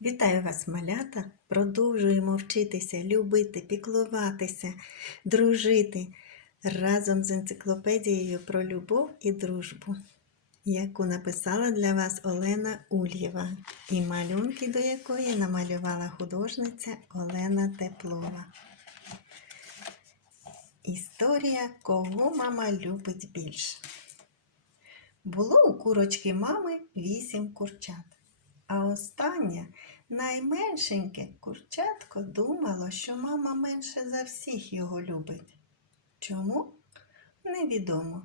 Вітаю вас, малята! Продовжуємо вчитися, любити, піклуватися, дружити разом з енциклопедією про любов і дружбу, яку написала для вас Олена Ульєва, і малюнки до якої намалювала художниця Олена Теплова. Історія Кого мама любить більше. Було у курочки мами вісім курчат. А останнє, найменшеньке курчатко думало, що мама менше за всіх його любить. Чому? Невідомо.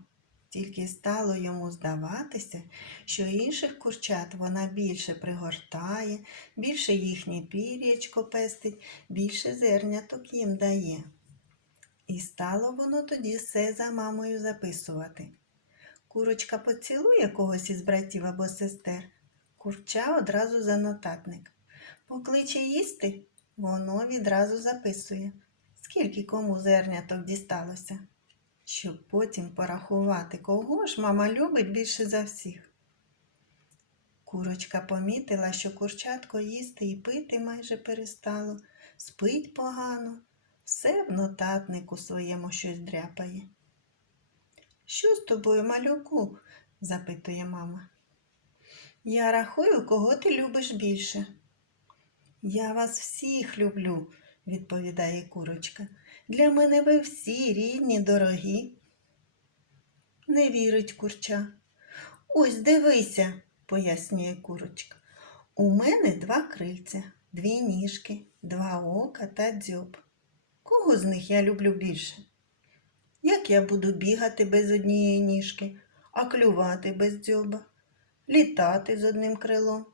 Тільки стало йому здаватися, що інших курчат вона більше пригортає, більше їхнє пір'ячко пестить, більше зерняток їм дає. І стало воно тоді все за мамою записувати. Курочка поцілує когось із братів або сестер. Курча одразу за нотатник. Покличе їсти, воно відразу записує, скільки кому зерняток дісталося, щоб потім порахувати, кого ж мама любить більше за всіх. Курочка помітила, що курчатко їсти і пити майже перестало, спить погано, все в нотатнику своєму щось дряпає. Що з тобою, малюку? запитує мама. Я рахую, кого ти любиш більше. Я вас всіх люблю, відповідає курочка. Для мене ви всі рідні, дорогі. Не вірить курча. Ось дивися, пояснює курочка. У мене два крильця, дві ніжки, два ока та дзьоб. Кого з них я люблю більше? Як я буду бігати без однієї ніжки, а клювати без дзьоба? Літати з одним крилом.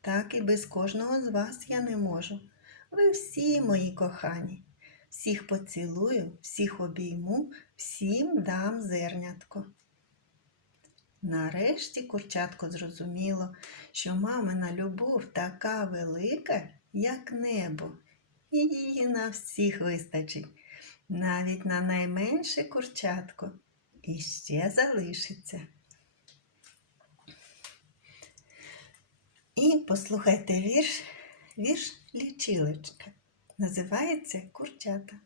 Так і без кожного з вас я не можу. Ви всі мої кохані. Всіх поцілую, всіх обійму, всім дам зернятко. Нарешті курчатко зрозуміло, що мамина любов така велика, як небо, і її на всіх вистачить, навіть на найменше курчатко, і ще залишиться. І послухайте вірш, вірш лічилочка. Називається курчата.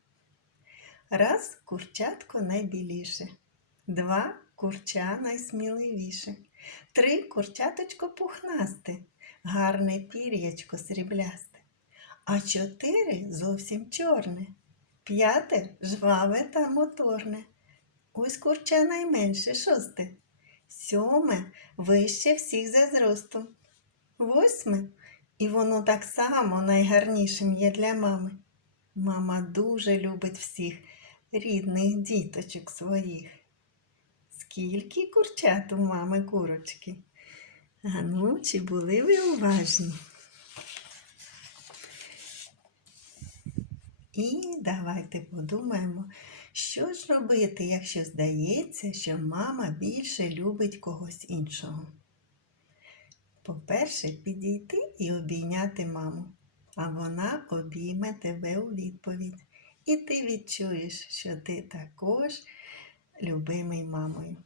Раз курчатко найбіліше, два курча найсміливіше, три курчаточко пухнасте, гарне пір'ячко сріблясте, а чотири зовсім чорне, п'яте жваве та моторне. Ось курча найменше шосте, сьоме вище всіх за зростом. Восьме, і воно так само найгарнішим є для мами. Мама дуже любить всіх рідних діточок своїх. Скільки курчат у мами курочки? А чи були ви уважні? І давайте подумаємо, що ж робити, якщо здається, що мама більше любить когось іншого. По-перше, підійти і обійняти маму, а вона обійме тебе у відповідь. І ти відчуєш, що ти також любимий мамою.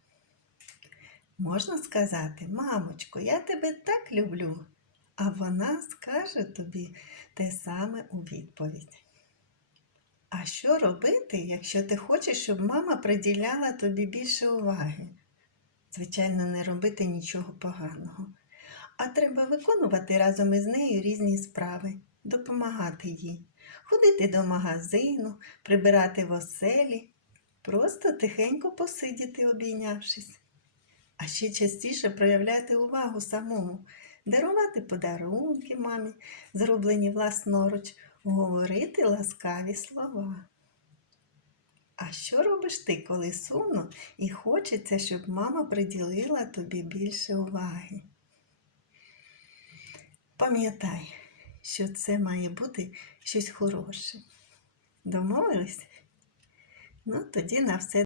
Можна сказати, мамочко, я тебе так люблю, а вона скаже тобі те саме у відповідь. А що робити, якщо ти хочеш, щоб мама приділяла тобі більше уваги? Звичайно, не робити нічого поганого а треба виконувати разом із нею різні справи, допомагати їй, ходити до магазину, прибирати в оселі, просто тихенько посидіти, обійнявшись. А ще частіше проявляти увагу самому, дарувати подарунки мамі, зроблені власноруч, говорити ласкаві слова. А що робиш ти, коли сумно і хочеться, щоб мама приділила тобі більше уваги? Пам'ятай, що це має бути щось хороше. Домовились? Ну, тоді на все.